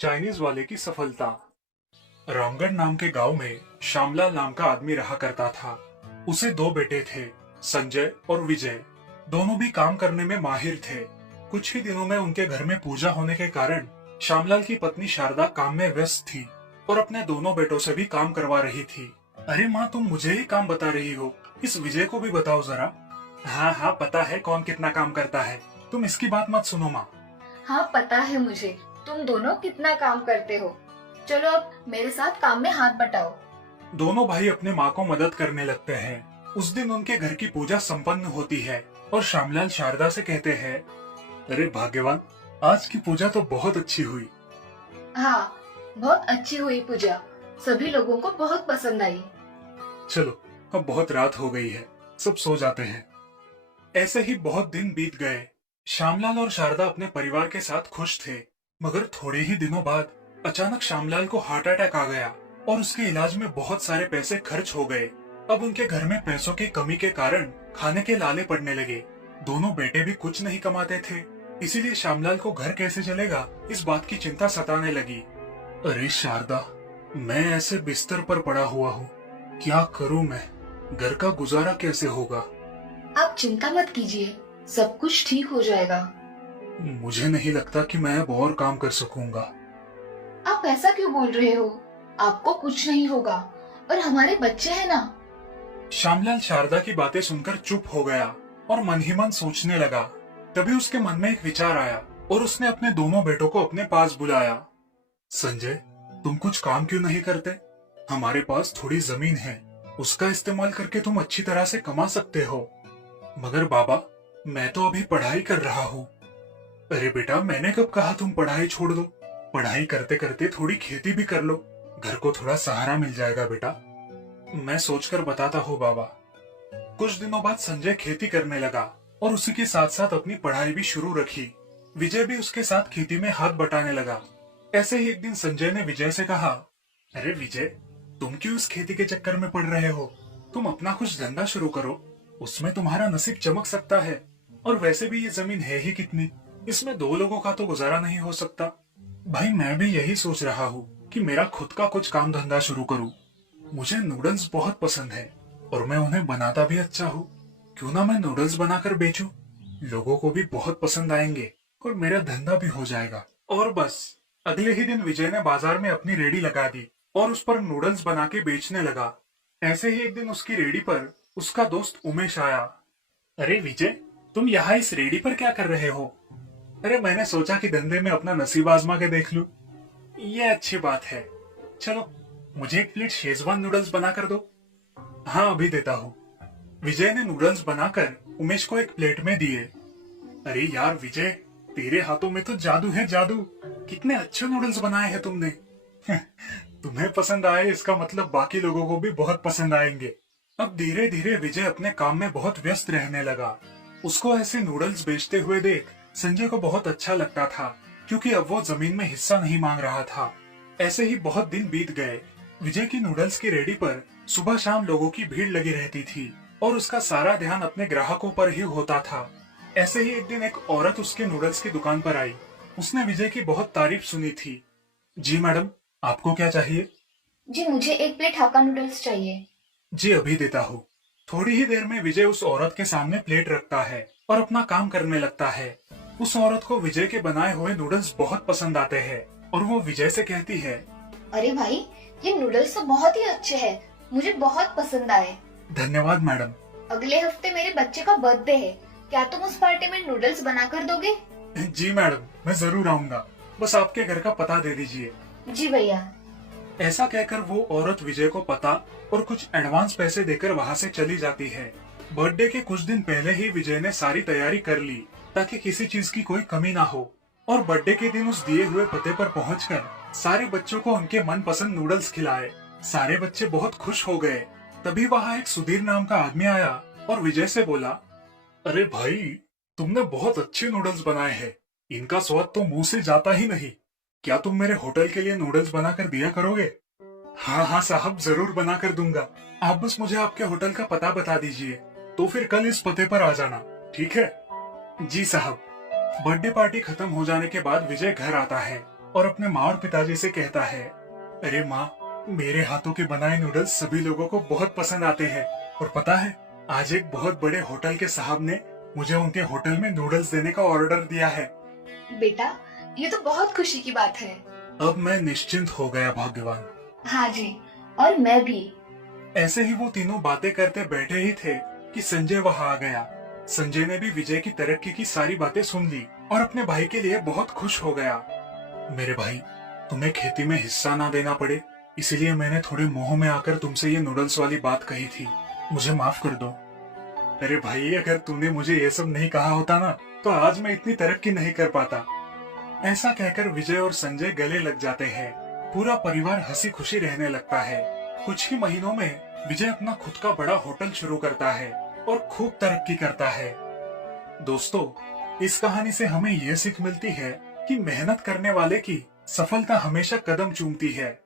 Chinese वाले की सफलता। रामगढ़ नाम के गांव में श्यामलाल नाम का आदमी रहा करता था। उसे दो बेटे थे, संजय और विजय। दोनों भी काम करने में माहिर थे। कुछ ही दिनों में उनके घर में पूजा होने के कारण श्यामलाल की पत्नी शारदा काम में व्यस्त थी और अपने दोनों बेटों से भी काम करवा रही थी। अरे माँ, तुम मुझे ही काम बता रही हो, इस विजय को भी बताओ जरा। हाँ हाँ, पता है कौन कितना काम करता है, तुम इसकी बात मत सुनो माँ। हाँ पता है मुझे, तुम दोनों कितना काम करते हो। चलो अब मेरे साथ काम में हाथ बटाओ। दोनों भाई अपने माँ को मदद करने लगते हैं। उस दिन उनके घर की पूजा संपन्न होती है और श्यामलाल शारदा से कहते हैं, अरे भाग्यवान, आज की पूजा तो बहुत अच्छी हुई। हाँ, बहुत अच्छी हुई पूजा, सभी लोगों को बहुत पसंद आई। चलो, अब बहुत रात हो गई है, सब सो जाते हैं। ऐसे ही बहुत दिन बीत गए। श्यामलाल और शारदा अपने परिवार के साथ खुश थे, मगर थोड़े ही दिनों बाद अचानक श्यामलाल को हार्ट अटैक आ गया और उसके इलाज में बहुत सारे पैसे खर्च हो गए। अब उनके घर में पैसों की कमी के कारण खाने के लाले पड़ने लगे। दोनों बेटे भी कुछ नहीं कमाते थे, इसीलिए श्यामलाल को घर कैसे चलेगा, इस बात की चिंता सताने लगी। अरे शारदा, मैं ऐसे बिस्तर पर पड़ा हुआ हूँ, क्या करूँ मैं? घर का गुजारा कैसे होगा? आप चिंता मत कीजिए, सब कुछ ठीक हो जाएगा। मुझे नहीं लगता कि मैं अब और काम कर सकूंगा। आप ऐसा क्यों बोल रहे हो? आपको कुछ नहीं होगा, और हमारे बच्चे हैं ना। श्यामलाल शारदा की बातें सुनकर चुप हो गया और मन ही मन सोचने लगा। तभी उसके मन में एक विचार आया और उसने अपने दोनों बेटों को अपने पास बुलाया। संजय, तुम कुछ काम क्यों नहीं करते? हमारे पास थोड़ी जमीन है, उसका इस्तेमाल करके तुम अच्छी तरह से कमा सकते हो। मगर बाबा, मैं तो अभी पढ़ाई कर रहा हूँ। अरे बेटा, मैंने कब कहा तुम पढ़ाई छोड़ दो? पढ़ाई करते करते थोड़ी खेती भी कर लो, घर को थोड़ा सहारा मिल जाएगा बेटा। मैं सोचकर बताता हूँ बाबा। कुछ दिनों बाद संजय खेती करने लगा और उसी के साथ साथ अपनी पढ़ाई भी शुरू रखी। विजय भी उसके साथ खेती में हाथ बटाने लगा। ऐसे ही एक दिन संजय ने विजय से कहा, अरे विजय, तुम क्यों इस खेती के चक्कर में पड़ रहे हो? तुम अपना कुछ धंधा शुरू करो, उसमें तुम्हारा नसीब चमक सकता है। और वैसे भी ये जमीन है ही कितनी, इसमें दो लोगों का तो गुजारा नहीं हो सकता। भाई, मैं भी यही सोच रहा हूँ कि मेरा खुद का कुछ काम धंधा शुरू करूँ। मुझे नूडल्स बहुत पसंद है और मैं उन्हें बनाता भी अच्छा हूँ। क्यों ना मैं नूडल्स बनाकर बेचूं? लोगों को भी बहुत पसंद आएंगे और मेरा धंधा भी हो जाएगा। और बस अगले ही दिन विजय ने बाजार में अपनी रेडी लगा दी और उस पर नूडल्स बना के बेचने लगा। ऐसे ही एक दिन उसकी रेडी पर उसका दोस्त उमेश आया। अरे विजय, तुम यहाँ इस रेडी पर क्या कर रहे हो? अरे मैंने सोचा कि धंधे में अपना नसीब आजमा के देख लूं। ये अच्छी बात है। चलो, मुझे एक प्लेट शेजवान नूडल्स बना कर दो। हाँ, अभी देता हूँ। विजय ने नूडल्स बनाकर उमेश को एक प्लेट में दिए। अरे यार विजय, तेरे हाथों में तो जादू है, जादू। कितने अच्छे नूडल्स बनाए हैं तुमने। तुम्हें पसंद आए, इसका मतलब बाकी लोगों को भी बहुत पसंद आएंगे। अब धीरे धीरे विजय अपने काम में बहुत व्यस्त रहने लगा। उसको ऐसे नूडल्स बेचते हुए देख संजय को बहुत अच्छा लगता था, क्योंकि अब वो जमीन में हिस्सा नहीं मांग रहा था। ऐसे ही बहुत दिन बीत गए। विजय की नूडल्स की रेडी पर सुबह शाम लोगों की भीड़ लगी रहती थी और उसका सारा ध्यान अपने ग्राहकों पर ही होता था। ऐसे ही एक दिन एक औरत उसके नूडल्स की दुकान पर आई। उसने विजय की बहुत तारीफ सुनी थी। जी मैडम, आपको क्या चाहिए? जी मुझे एक प्लेट हक्का नूडल्स चाहिए। जी अभी देता हूँ। थोड़ी ही देर में विजय उस औरत के सामने प्लेट रखता है और अपना काम करने लगता है। उस औरत को विजय के बनाए हुए नूडल्स बहुत पसंद आते हैं और वो विजय से कहती है, अरे भाई, ये नूडल्स तो बहुत ही अच्छे हैं, मुझे बहुत पसंद आए। धन्यवाद मैडम। अगले हफ्ते मेरे बच्चे का बर्थडे है, क्या तुम उस पार्टी में नूडल्स बना कर दोगे? जी मैडम, मैं जरूर आऊंगा, बस आपके घर का पता दे दीजिए। जी भैया। ऐसा कहकर वो औरत विजय को पता और कुछ एडवांस पैसे देकर वहाँ से चली जाती है। बर्थडे के कुछ दिन पहले ही विजय ने सारी तैयारी कर ली ताकि किसी चीज की कोई कमी ना हो, और बर्थडे के दिन उस दिए हुए पते पर पहुंचकर सारे बच्चों को उनके मनपसंद नूडल्स खिलाए। सारे बच्चे बहुत खुश हो गए। तभी वहाँ एक सुधीर नाम का आदमी आया और विजय से बोला, अरे भाई, तुमने बहुत अच्छे नूडल्स बनाए हैं, इनका स्वाद तो मुंह से जाता ही नहीं। क्या तुम मेरे होटल के लिए नूडल्स बनाकर दिया करोगे? हाँ हाँ साहब, जरूर बना कर दूंगा। आप बस मुझे आपके होटल का पता बता दीजिए, तो फिर कल इस पते पर आ जाना, ठीक है? जी साहब। बर्थडे पार्टी खत्म हो जाने के बाद विजय घर आता है और अपने माँ और पिताजी से कहता है, अरे माँ, मेरे हाथों के बनाए नूडल्स सभी लोगों को बहुत पसंद आते हैं। और पता है, आज एक बहुत बड़े होटल के साहब ने मुझे उनके होटल में नूडल्स देने का ऑर्डर दिया है। बेटा, ये तो बहुत खुशी की बात है। अब मैं निश्चिंत हो गया भाग्यवान। हाँ जी, और मैं भी। ऐसे ही वो तीनों बातें करते बैठे ही थे कि संजय वहां आ गया। संजय ने भी विजय की तरक्की की सारी बातें सुन ली और अपने भाई के लिए बहुत खुश हो गया। मेरे भाई, तुम्हें खेती में हिस्सा ना देना पड़े, इसीलिए मैंने थोड़े मोह में आकर तुमसे ये नूडल्स वाली बात कही थी। मुझे माफ कर दो। अरे भाई, अगर तूने मुझे ये सब नहीं कहा होता ना, तो आज मैं इतनी तरक्की नहीं कर पाता। ऐसा कहकर विजय और संजय गले लग जाते हैं। पूरा परिवार हंसी खुशी रहने लगता है। कुछ ही महीनों में विजय अपना खुद का बड़ा होटल शुरू करता है और खूब तरक्की करता है। दोस्तों, इस कहानी से हमें ये सीख मिलती है कि मेहनत करने वाले की सफलता हमेशा कदम चूमती है।